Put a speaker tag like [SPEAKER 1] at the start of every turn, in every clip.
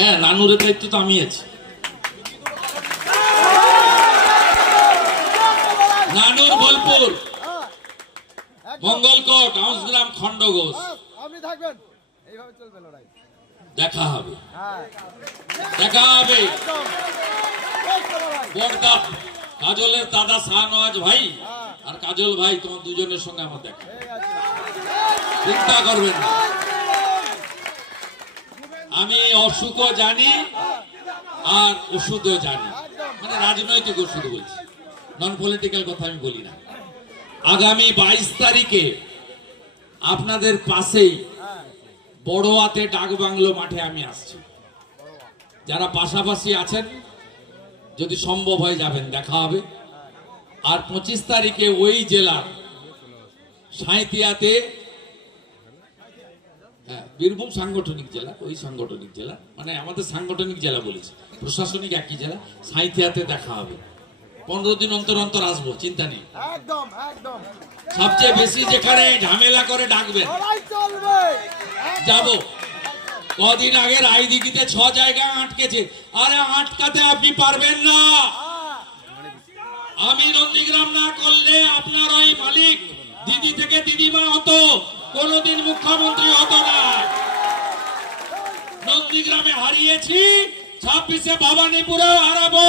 [SPEAKER 1] হ্যাঁ নানুরের দায়িত্ব তো আমি আছি। নানুর বোলপুর। মঙ্গলকোট
[SPEAKER 2] চলবে লড়াই
[SPEAKER 1] দেখা হবে। দেখা হবে। কাজলের দাদা শাহনওয়াজ ভাই আর কাজল ভাই, তোমার দুজনের সঙ্গে আমার দেখা। চিন্তা করবেন না। আমি অসুখও জানি আর ওষুধও জানি। মানে রাজনৈতিক ওষুধ বলছি। নন পলিটিক্যাল কথা আমি বলি না। আগামী বাইশ তারিখে আপনাদের পাশেই বড়োয়াতে ডাক বাংলো মাঠে আমি আসছি। যারা পাশাপাশি আছেন, যদি সম্ভব হয় যাবেন, দেখা হবে। আর পঁচিশ তারিখে ওই জেলার সাঁইতিয়াতে হ্যাঁ বীরভূম সাংগঠনিক জেলা ওই সাংগঠনিক জেলা মানে আমাদের সাংগঠনিক জেলা বলেছি। প্রশাসনিক একই জেলা সাঁইতিয়াতে দেখা হবে। পনেরো দিন অন্তর অন্তর আসব চিন্তা নেই।
[SPEAKER 2] একদম একদম।
[SPEAKER 1] সবচেয়ে বেশি যেখানে ঝামেলা করে ডাকবেন। যাব। কদিন আগে রায়দিঘিতে ছ জায়গায় আটকেছে। আরে আটকাতে আপনি পারবেন না।
[SPEAKER 2] হ্যাঁ।
[SPEAKER 1] আমি নন্দীগ্রাম না করলে আপনার ওই মালিক দিদি থেকে দিদিমা হতো। কোনোদিন মুখ্যমন্ত্রী নন্দীগ্রামে হারিয়েছি ছাব্বিশে ভবানীপুরে হারাবো।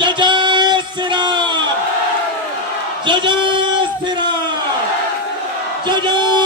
[SPEAKER 1] জয় জয় শ্রীরাম। জয় জয় শ্রীরাম। জয় জয়